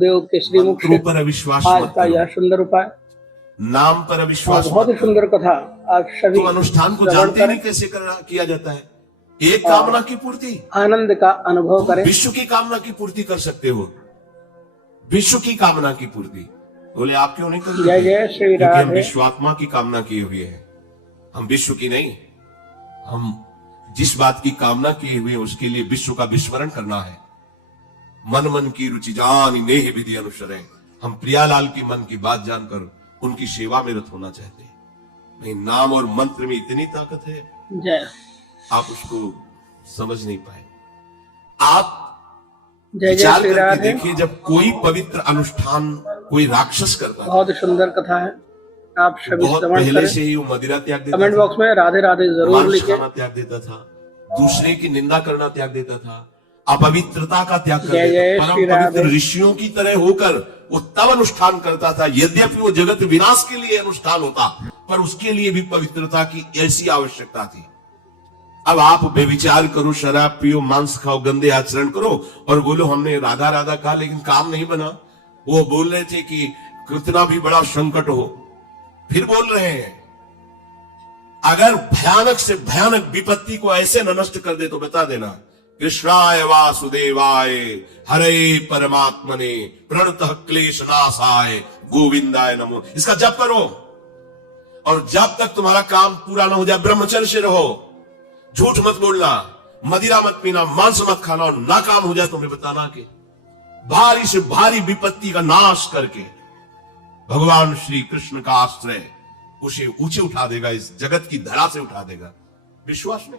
देव के श्रीमुख मंत्रों से पर अविश्वास आज मत का करो, यह सुंदर उपाय नाम पर और अविश्वास बहुत ही मत करो। सुंदर कथा आप सभी तुम अनुष्ठान को श्रवण जानते ही करें, नहीं कैसे किया जाता है। एक और कामना की पूर्ति, आनंद का अनुभव तुम करें। विश्व की कामना की पूर्ति कर सकते हो, विश्व की कामना की पूर्ति। बोले आप क्यों नहीं करते? जय जय श्री क्योंकि हम राधे। विश्वात्मा की कामना किए हुए हैं, हम विश्व की नहीं। हम जिस बात की कामना किए हुए हैं उसके लिए विश्व का विस्मरण करना है। मन मन की रुचि जान नेह विधि अनुसरे। हम प्रियालाल की मन की बात जानकर उनकी सेवा में रत होना चाहते हैं। नहीं, नाम और मंत्र में इतनी ताकत है, जय आप उसको समझ नहीं पाए। आप जय जय विचार श्री करके राधे। देखिए, जब कोई पवित्र अनुष्ठान कोई राक्षस करता था, बहुत ही सुंदर कथा है, आप सभी बहुत श्रवण पहले करें। से ही वो मदिरा त्याग देता कमेंट था, बॉक्स में राधे राधे जरूर मांस लिखें। खाना त्याग देता था, दूसरे की निंदा करना त्याग देता था, अपवित्रता का त्याग कर जय जय देता। श्री परम पवित्र राधे। ऋषियों की तरह होकर वो तब अनुष्ठान करता था, यद्यपि वो जगत विनाश के लिए अनुष्ठान होता, पर उसके लिए भी पवित्रता की ऐसी आवश्यकता थी। अब आप बेविचार करो, शराब पियो, मांस खाओ, गंदे आचरण करो और बोलो हमने राधा राधा कहा लेकिन काम नहीं बना। वो बोल रहे थे कि कितना भी बड़ा संकट हो, फिर बोल रहे हैं। अगर भयानक से भयानक विपत्ति को ऐसे न नष्ट कर दे तो बता देना, कृष्णाय वासुदेवाय हरे परमात्मने प्रणतः क्लेश नाशाय गोविंदाय नमो, इसका जप करो। और जब तक तुम्हारा काम पूरा ना हो जाए ब्रह्मचर्य से रहो, झूठ मत बोलना, मदिरा मत पीना, मांस मत खाना, और नाकाम हो जाए तो हमें बताना कि भारी से भारी विपत्ति का नाश करके भगवान श्री कृष्ण का आश्रय उसे ऊंचे उठा देगा, इस जगत की धरा से उठा देगा। विश्वास में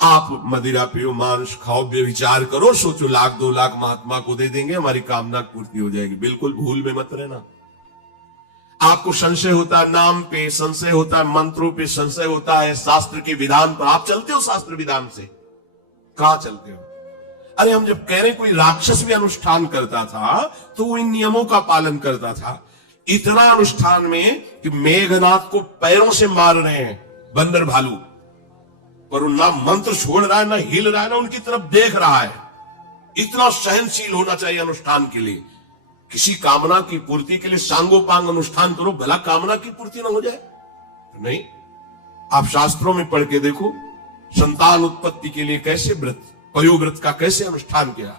आप मदिरा पियो, मांस खाओ, व्यभिचार करो, सोचो लाख 2 लाख महात्मा को दे देंगे, हमारी कामना पूर्ति हो जाएगी। बिल्कुल भूल में मत रहना। आपको संशय होता है नाम पे, संशय होता है मंत्रों पे, संशय होता है शास्त्र के विधान पर। आप चलते हो शास्त्र विधान से? कहां चलते हो? अरे हम जब कह रहे कोई राक्षस भी अनुष्ठान करता था तो वो इन नियमों का पालन करता था। इतना अनुष्ठान में कि मेघनाथ को पैरों से मार रहे हैं बंदर भालू, पर वो ना मंत्र छोड़ रहा है, ना हिल रहा है, ना उनकी तरफ देख रहा है। इतना सहनशील होना चाहिए अनुष्ठान के लिए। किसी कामना की पूर्ति के लिए सांगोपांग अनुष्ठान करो, भला कामना की पूर्ति ना हो जाए? नहीं। आप शास्त्रों में पढ़ के देखो, संतान उत्पत्ति के लिए कैसे व्रत, पयोव्रत का कैसे अनुष्ठान किया।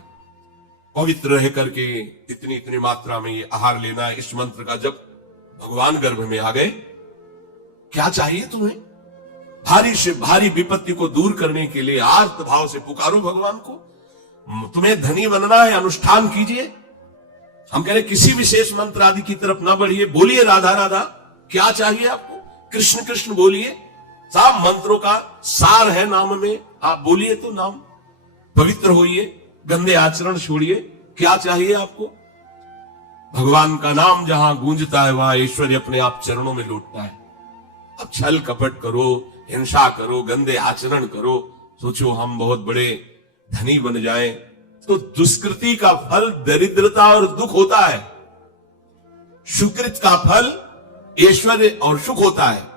पवित्र रह करके इतनी इतनी मात्रा में ये आहार लेना, इस मंत्र का जब भगवान गर्भ में आ गए, क्या चाहिए तुम्हें? भारी से भारी विपत्ति को दूर करने के लिए आर्त भाव से पुकारो भगवान को। तुम्हें धनी बनना है, अनुष्ठान कीजिए। हम कह रहे किसी विशेष मंत्र आदि की तरफ ना बढ़िए, बोलिए राधा राधा। क्या चाहिए आपको? कृष्ण कृष्ण बोलिए। सब मंत्रों का सार है नाम में, आप बोलिए तो नाम। पवित्र होइए, गंदे आचरण छोड़िए। क्या चाहिए आपको? भगवान का नाम जहां गूंजता है वहां ऐश्वर्य अपने आप चरणों में लौटता है। अब छल कपट करो, हिंसा करो, गंदे आचरण करो, सोचो हम बहुत बड़े धनी बन जाएं, तो दुष्कृति का फल दरिद्रता और दुख होता है, सुकृत का फल ऐश्वर्य और सुख होता है।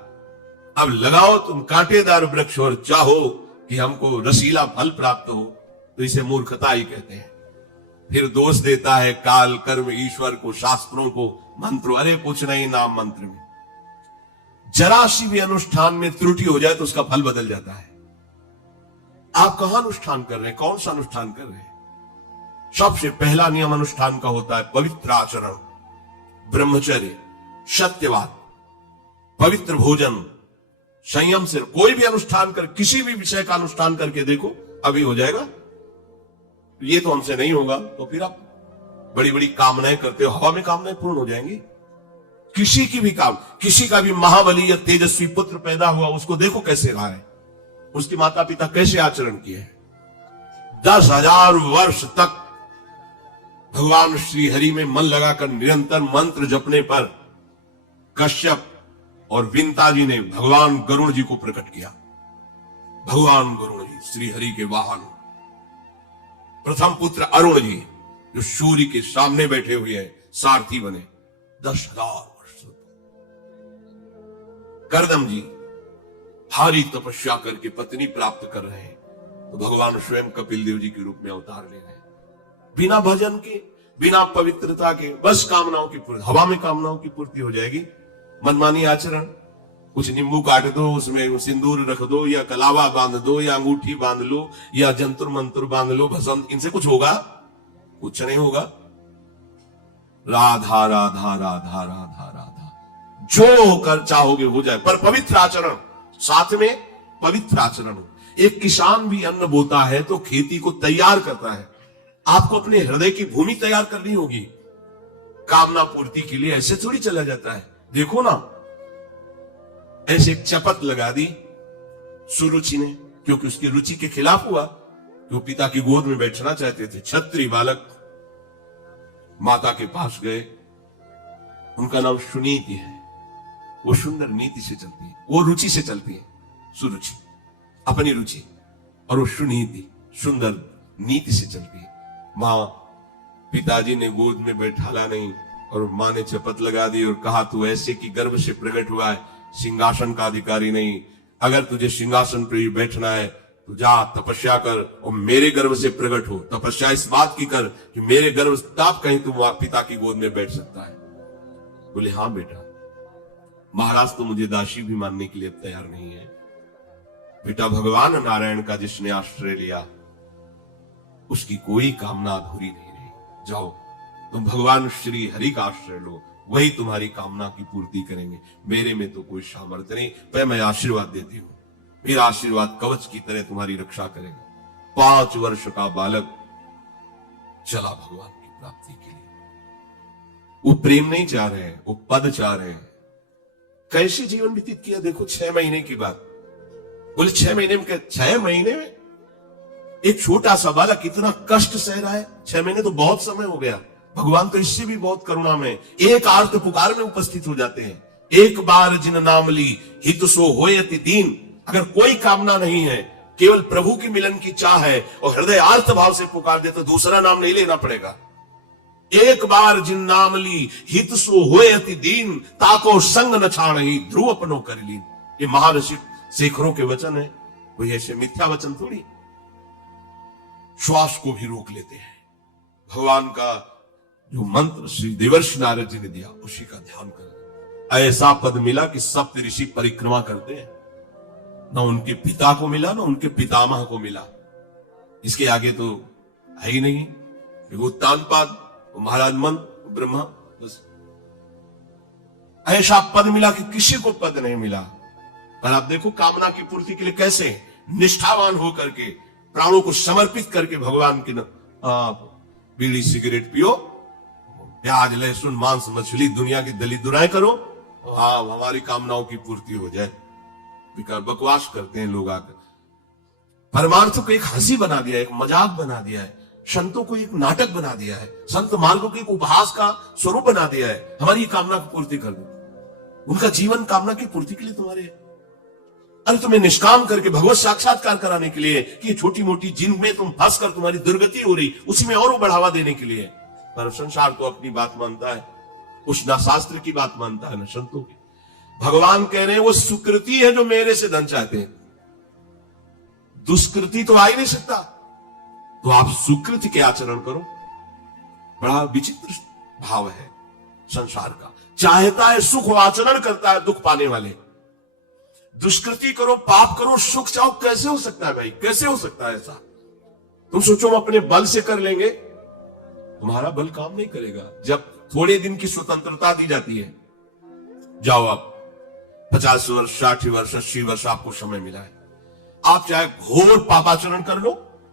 अब लगाओ तुम कांटेदार वृक्ष और चाहो कि हमको रसीला फल प्राप्त हो, तो इसे मूर्खता ही कहते हैं। फिर दोष देता है काल, कर्म, ईश्वर को, शास्त्रों को, मंत्रों। अरे कुछ नहीं, नाम मंत्र में जरा सी भी अनुष्ठान में त्रुटि हो जाए तो उसका फल बदल जाता है। आप कहां अनुष्ठान कर रहे हैं? कौन सा अनुष्ठान कर रहे हैं? सबसे पहला नियम अनुष्ठान का होता है पवित्र आचरण, ब्रह्मचर्य, सत्यवाद, पवित्र भोजन, संयम से। कोई भी अनुष्ठान कर, किसी भी विषय का अनुष्ठान करके देखो, अभी हो जाएगा। ये तो हमसे नहीं होगा तो फिर आप बड़ी बड़ी कामनाएं करते हो, हवा में कामनाएं पूर्ण हो जाएंगी। किसी की भी किसी का भी महाबली या तेजस्वी पुत्र पैदा हुआ, उसको देखो कैसे रहा है, उसके माता पिता कैसे आचरण किए। 10,000 वर्ष तक भगवान श्री हरि में मन लगाकर निरंतर मंत्र जपने पर कश्यप और विंता जी ने भगवान गरुड़ जी को प्रकट किया। भगवान गरुड़ जी श्री हरि के वाहन, प्रथम पुत्र अरुण जी जो सूर्य के सामने बैठे हुए हैं, सारथी बने 10,000 वर्ष। करदम जी भारी तपस्या करके पत्नी प्राप्त कर रहे हैं, तो भगवान स्वयं कपिल देव जी के रूप में अवतार ले रहे हैं। बिना भजन के बिना पवित्रता के बस कामनाओं की पूर्ति, हवा में कामनाओं की पूर्ति हो जाएगी। मनमानी आचरण, कुछ नींबू काट दो, उसमें सिंदूर रख दो, या कलावा बांध दो, या अंगूठी बांध लो, या जंतुर मंत्र बांध लो, भस्म, इनसे कुछ होगा? कुछ नहीं होगा। राधा राधा राधा राधा राधा, जो कर चाहोगे हो जाए, पर पवित्र आचरण, साथ में पवित्र आचरण हो। एक किसान भी अन्न बोता है तो खेती को तैयार करता है। आपको अपने हृदय की भूमि तैयार करनी होगी। कामना पूर्ति के लिए ऐसे थोड़ी चला जाता है। देखो ना, ऐसे एक चपत लगा दी सुरुचि ने, क्योंकि उसकी रुचि के खिलाफ हुआ कि वो पिता की गोद में बैठना चाहते थे। छत्री बालक माता के पास गए, उनका नाम सुनीति है। वो सुंदर नीति से चलती है, वो रुचि से चलती है, सुरुचि अपनी रुचि, और वो सुनीति सुंदर नीति से चलती है। मां, पिताजी ने गोद में बैठाला नहीं, और मां ने चपत लगा दी और कहा, तू ऐसे की गर्भ से प्रकट हुआ है, सिंहासन का अधिकारी नहीं। अगर तुझे सिंहासन पर बैठना है तो जा तपस्या कर और मेरे गर्भ से प्रकट हो। तपस्या इस बात की कर कि मेरे गर्भ तब कहीं तू पिता की गोद में बैठ सकता है। बोले, हां बेटा। महाराज तो मुझे दासी भी मानने के लिए तैयार नहीं है। बेटा, भगवान नारायण का जिसने आश्रय लिया उसकी कोई कामना अधूरी नहीं रही। जाओ, तुम भगवान श्री हरि का आश्रय लो, वही तुम्हारी कामना की पूर्ति करेंगे। मेरे में तो कोई सामर्थ्य नहीं, पर मैं आशीर्वाद देती हूं। मेरा आशीर्वाद कवच की तरह तुम्हारी रक्षा करेगा। 5 वर्ष का बालक चला भगवान की प्राप्ति के लिए। वो प्रेम नहीं चाह रहे हैं, वो पद चाह रहे हैं। कैसे जीवन व्यतीत किया देखो। 6 महीने की बात। बोले 6 महीने में? 6 महीने में एक छोटा सा बालक इतना कष्ट सह रहा है। 6 महीने तो बहुत समय हो गया। भगवान तो इससे भी बहुत करुणा में एक आर्त पुकार में उपस्थित हो जाते हैं। एक बार जिन नाम ली हित सो होय अति दीन। अगर कोई कामना नहीं है, केवल प्रभु की मिलन की चाह है और हृदय आर्त भाव से पुकार दे तो दूसरा नाम नहीं लेना पड़ेगा। एक बार जिन नाम ली हित सो होय अति दीन, ताको संग न छाणहि ध्रुव अपनो कर लीन। ये महर्षि शेखरों के वचन है, कोई ऐसे मिथ्या वचन थोड़ी। श्वास को भी रोक लेते हैं। भगवान का जो मंत्र श्री देवर्षि नारद जी ने दिया उसी का ध्यान करें। ऐसा पद मिला कि सप्त ऋषि परिक्रमा करते हैं। न उनके पिता को मिला, न उनके पितामह को मिला। इसके आगे तो है ही नहीं। उत्तानपाद, महाराज मंत्र, ब्रह्मा, बस ऐसा पद मिला कि किसी को पद नहीं मिला। पर आप देखो कामना की पूर्ति के लिए कैसे निष्ठावान होकर के, प्राणों को समर्पित करके भगवान की बीड़ी सिगरेट पियो, प्याज लहसुन मांस मछली दुनिया की दलिद्राएं करो, हाँ हमारी कामनाओं की पूर्ति हो जाए। विकार बकवास करते हैं लोग आकर। परमार्थ को एक हंसी बना दिया है, एक मजाक बना दिया है। संतों को एक नाटक बना दिया है। संत मार्गों को एक उपहास का स्वरूप बना दिया है। हमारी कामना की पूर्ति कर दो। उनका जीवन कामना की पूर्ति के लिए तुम्हारे, अरे तुम्हें निष्काम करके भगवत साक्षात्कार कराने के लिए कि छोटी मोटी जिनमें तुम फंस कर तुम्हारी दुर्गति हो रही, उसी में और बढ़ावा देने के लिए। पर संसार तो अपनी बात मानता है, उस ना शास्त्र की बात मानता है, ना संतों की। भगवान कह रहे हैं वो सुकृति है जो मेरे से धन चाहते हैं, दुष्कृति तो आ ही नहीं सकता। तो आप सुकृति के आचरण करो। बड़ा विचित्र भाव है संसार का। चाहता है सुख, आचरण करता है दुख पाने वाले। दुष्कृति करो, पाप करो, सुख चाहो, कैसे हो सकता है भाई? कैसे हो सकता है ऐसा? तुम सोचो हम अपने बल से कर लेंगे, तुम्हारा बल काम नहीं करेगा। जब थोड़े दिन की स्वतंत्रता दी जाती है, जाओ आप 50 वर्ष 60 वर्ष 80 वर्ष आपको समय मिला है, आप चाहे घोर पापाचरण कर लो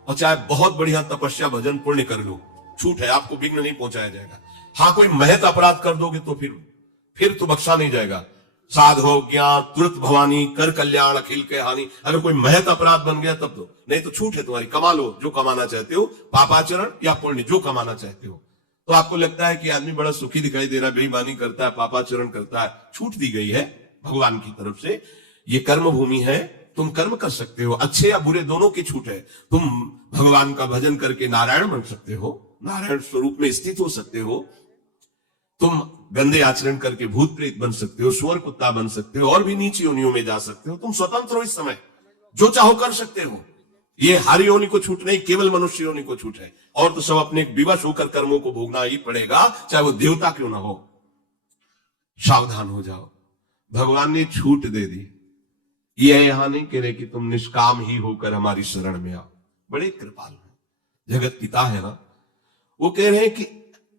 और चाहे बहुत बढ़िया तपस्या भजन पुण्य कर लो, छूट है, आपको विघ्न नहीं पहुंचाया जाएगा। हाँ, कोई महत अपराध कर दोगे तो फिर तो बख्शा नहीं जाएगा। साधो ज्ञान तुरंत भवानी कर कल्याण अखिल के हानि। अगर कोई महत अपराध बन गया तब तो, नहीं तो छूट है तुम्हारी, कमा लो जो कमाना चाहते हो, पापाचरण या पुण्य जो कमाना चाहते हो। तो आपको लगता है कि आदमी बड़ा सुखी दिखाई दे रहा है, बेईमानी करता है, पापाचरण करता है, छूट दी गई है भगवान की तरफ से। ये कर्म भूमि है, तुम कर्म कर सकते हो, अच्छे या बुरे दोनों की छूट है। तुम भगवान का भजन करके नारायण बन सकते हो, नारायण स्वरूप में स्थित हो सकते हो। तुम गंदे आचरण करके भूत प्रेत बन सकते हो, सुअर कुत्ता बन सकते हो, और भी नीची योनियों में जा सकते हो। तुम स्वतंत्र हो, इस समय जो चाहो कर सकते हो। ये हर योनि को छूट नहीं, केवल मनुष्य योनि को छूट है। और तो सब अपने विवश होकर कर्मों को भोगना ही पड़ेगा, चाहे वो देवता क्यों ना हो। सावधान हो जाओ, भगवान ने छूट दे दी। ये यहां नहीं कह रहे कि तुम निष्काम ही होकर हमारी शरण में आओ, बड़े कृपालु हैं, जगत पिता है ना। वो कह रहे हैं कि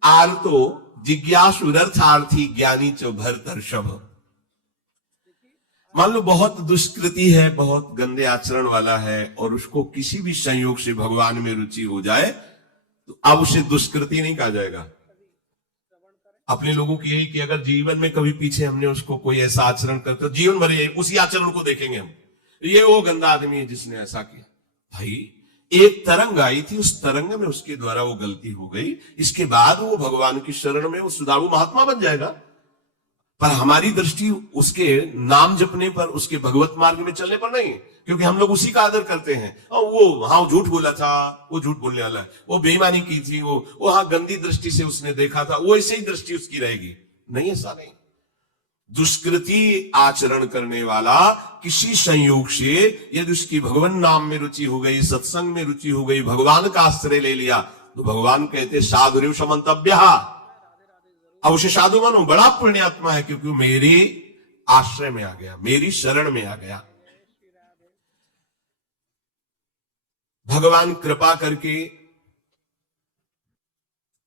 आर्तो जिज्ञासु रर्थार्थी ज्ञानी च भरतर्षभ। मान लो बहुत दुष्कृति है, बहुत गंदे आचरण वाला है, और उसको किसी भी संयोग से भगवान में रुचि हो जाए तो अब उसे दुष्कृति नहीं कहा जाएगा। अपने लोगों की यही कि अगर जीवन में कभी पीछे हमने उसको कोई ऐसा आचरण करते, तो जीवन भर उसी आचरण को देखेंगे हम, ये वो गंदा आदमी है जिसने ऐसा किया। भाई एक तरंग आई थी, उस तरंग में उसके द्वारा वो गलती हो गई, इसके बाद वो भगवान की शरण में वो सुधारू महात्मा बन जाएगा। पर हमारी दृष्टि उसके नाम जपने पर, उसके भगवत मार्ग में चलने पर नहीं, क्योंकि हम लोग उसी का आदर करते हैं। और वो हाँ झूठ बोला था, वो झूठ बोलने वाला है, वो बेईमानी की थी, वो हाँ गंदी दृष्टि से उसने देखा था, वो ऐसे ही दृष्टि उसकी रहेगी। नहीं, ऐसा नहीं। दुष्कृति आचरण करने वाला किसी संयोग से यदि उसकी भगवान नाम में रुचि हो गई, सत्संग में रुचि हो गई, भगवान का आश्रय ले लिया, तो भगवान कहते साधुरेव समन्तव्यः। अब उसे साधु मानो, बड़ा पुण्यात्मा है, क्योंकि मेरे आश्रय में आ गया, मेरी शरण में आ गया। भगवान कृपा करके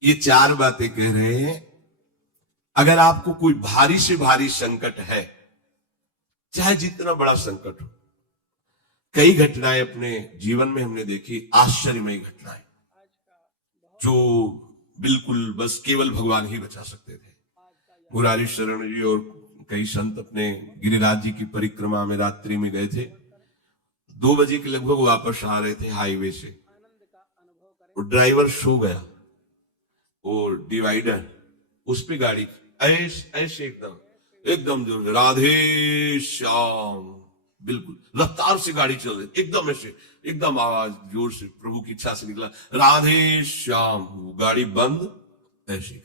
ये चार बातें कह रहे हैं। अगर आपको कोई भारी से भारी संकट है, चाहे जितना बड़ा संकट हो, कई घटनाएं अपने जीवन में हमने देखी, आश्चर्यमयी घटनाएं, जो बिल्कुल बस केवल भगवान ही बचा सकते थे। मुरारी शरण जी और कई संत अपने गिरिराज जी की परिक्रमा में रात्रि में गए थे। 2 बजे के लगभग वापस आ रहे थे हाईवे से, और ड्राइवर सो गया, और डिवाइडर उस पे गाड़ी ऐसे एकदम जो राधे श्याम, बिल्कुल रफ्तार से गाड़ी चल रही, एकदम ऐसे, एकदम आवाज जोर से, प्रभु की इच्छा से निकला राधे श्याम, गाड़ी बंद। ऐसे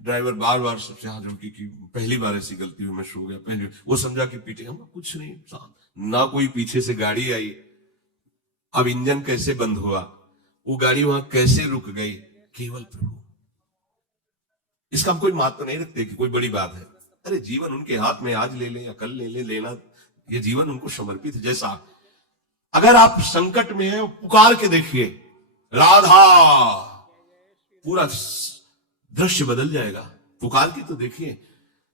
ड्राइवर बार बार सबसे हाथ जोड़ के कि पहली बार ऐसी गलती हुई, मैं सो गया पहले। वो समझा कि पीछे हम कुछ नहीं, ना कोई पीछे से गाड़ी आई। अब इंजन कैसे बंद हुआ, वो गाड़ी वहां कैसे रुक गई, केवल प्रभु। इसका हम कोई महत्व नहीं रखते कि कोई बड़ी बात है। अरे जीवन उनके हाथ में, आज ले ले या कल ले ले, लेना ये जीवन उनको समर्पित है। जैसा अगर आप संकट में हैं, पुकार के देखिए राधा, पूरा दृश्य बदल जाएगा। पुकार के तो देखिए,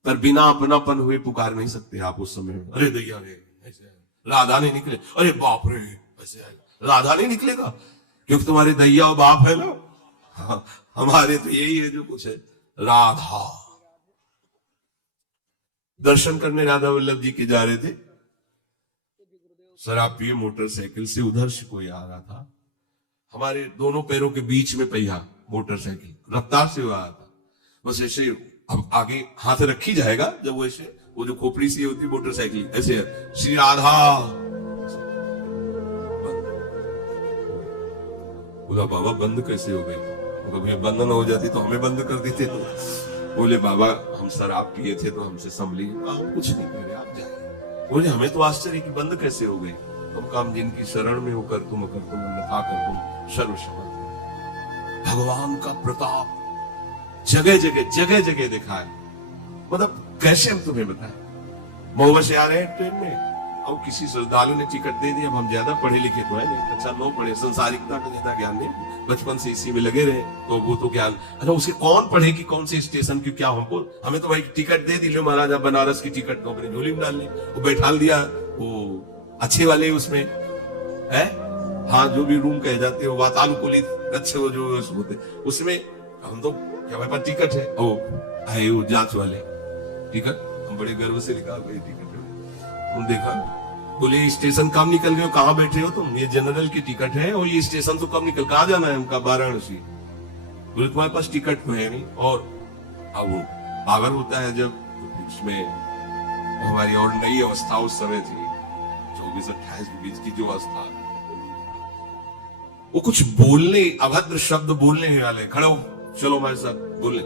पर बिना अपनापन हुए पुकार नहीं सकते आप उस समय। अरे दैया रे ऐसे, राधा नहीं निकले, अरे बाप रे ऐसे आएगा, राधा नहीं निकलेगा क्योंकि तुम्हारे दैया और बाप है ना। हाँ, हमारे तो यही है जो कुछ है, राधा। दर्शन करने राधा वल्लभ जी के जा रहे थे, शराब पिए मोटरसाइकिल से उधर से कोई आ रहा था, हमारे दोनों पैरों के बीच में पहिया मोटरसाइकिल रफ्तार से हुआ था। बस ऐसे अब आगे हाथ रखी जाएगा, जब वो ऐसे, वो जो खोपड़ी सी होती मोटरसाइकिल ऐसे, श्री राधा, बोला बाबा बंद कैसे हो गई? कभी बंद न हो जाती तो हमें बंद कर देते। तो बोले बाबा हम शराब पिए थे तो हमसे संभली। हम कुछ नहीं कह रहे, आप जाइए। बोले हमें तो आश्चर्य कि बंद कैसे हो गई। तुम काम जिनकी शरण में होकर तुम अन्यथा कर तुम सर्वसमर्थ। भगवान का प्रताप जगह जगह दिखा है। मतलब कैसे हम तुम्हें बताएं। महुआ से आ रहे हैं ट्रेन में, अब किसी श्रद्धालु ने टिकट दे दी। अब हम ज्यादा पढ़े लिखे तो है नहीं, अच्छा नो पढ़े, संसारिकता का ज्यादा ज्ञान नहीं, बचपन से इसी में लगे रहे तो वो तो ज्ञान। अच्छा उसके कौन पढ़े कि कौन से स्टेशन की क्या, हमको हमें तो भाई टिकट दे दी, लो महाराजा बनारस की टिकट तो अपनी झोली में डाल ली, वो बैठा दिया वो अच्छे वाले उसमें है। हाँ जो भी रूम कहे जाते हो वातानुकूलित अच्छे वो जो होते उसमें, हम तो क्या हमारे पास टिकट है, ओ आए वो जांच वाले टिकट, हम बड़े गर्व से लिखा गए टिकट। तुम देखा, बोले स्टेशन कब निकल गए हो, कहाँ बैठे हो तुम? ये जनरल की टिकट है और ये स्टेशन तो कब निकल, कहाँ जाना है हमका? वाराणसी। बोले तुम्हारे पास टिकट तो है नहीं। और अब वो पागल होता है जब, इसमें हमारी और नई अवस्था उस समय थी 24-28 के बीच की जो अवस्था, वो कुछ बोलने, अभद्र शब्द बोलने वाले, खड़े हो चलो हमारे साथ बोलने।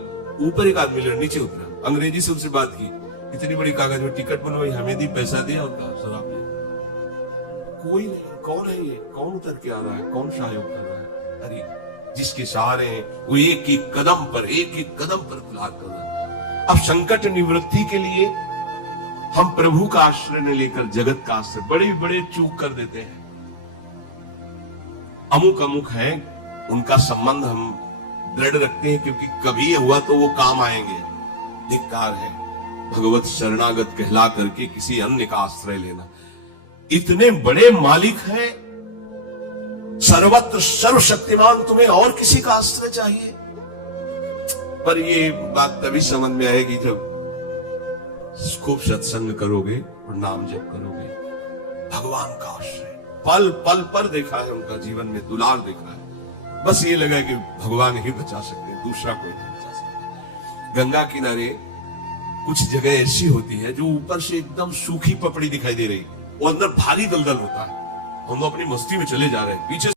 ऊपर एक आदमी नीचे उतरा, अंग्रेजी से उनसे बात की, इतनी बड़ी कागज में टिकट बनवाई, हमें दी, पैसा दिया और कहा शराब। कोई नहीं, कौन है ये, कौन उतर के आ रहा है, कौन सहयोग कर रहा है? अरे जिसके सहारे हैं वो एक एक कदम पर प्रहलाद कर रहा है। अब संकट निवृत्ति के लिए हम प्रभु का आश्रय न लेकर जगत का आश्रय बड़े बड़े चूक कर देते हैं। अमुक अमुक है, उनका संबंध हम दृढ़ रखते हैं क्योंकि कभी हुआ तो वो काम आएंगे। धिक्कार है भगवत शरणागत कहला करके किसी अन्य का आश्रय लेना। इतने बड़े मालिक हैं, सर्वत्र सर्वशक्तिमान, तुम्हें और किसी का आश्रय चाहिए? पर ये बात तभी समझ में आएगी जब खूब सत्संग करोगे और नाम जप करोगे। भगवान का आश्रय पल पल पर देखा है, उनका जीवन में दुलार देखा है। बस ये लगा कि भगवान ही बचा सकते हैं, दूसरा कोई नहीं बचा सकता। गंगा किनारे कुछ जगह ऐसी होती है जो ऊपर से एकदम सूखी पपड़ी दिखाई दे रही, वो अंदर भारी दलदल होता है। हम तो अपनी मस्ती में चले जा रहे हैं, पीछे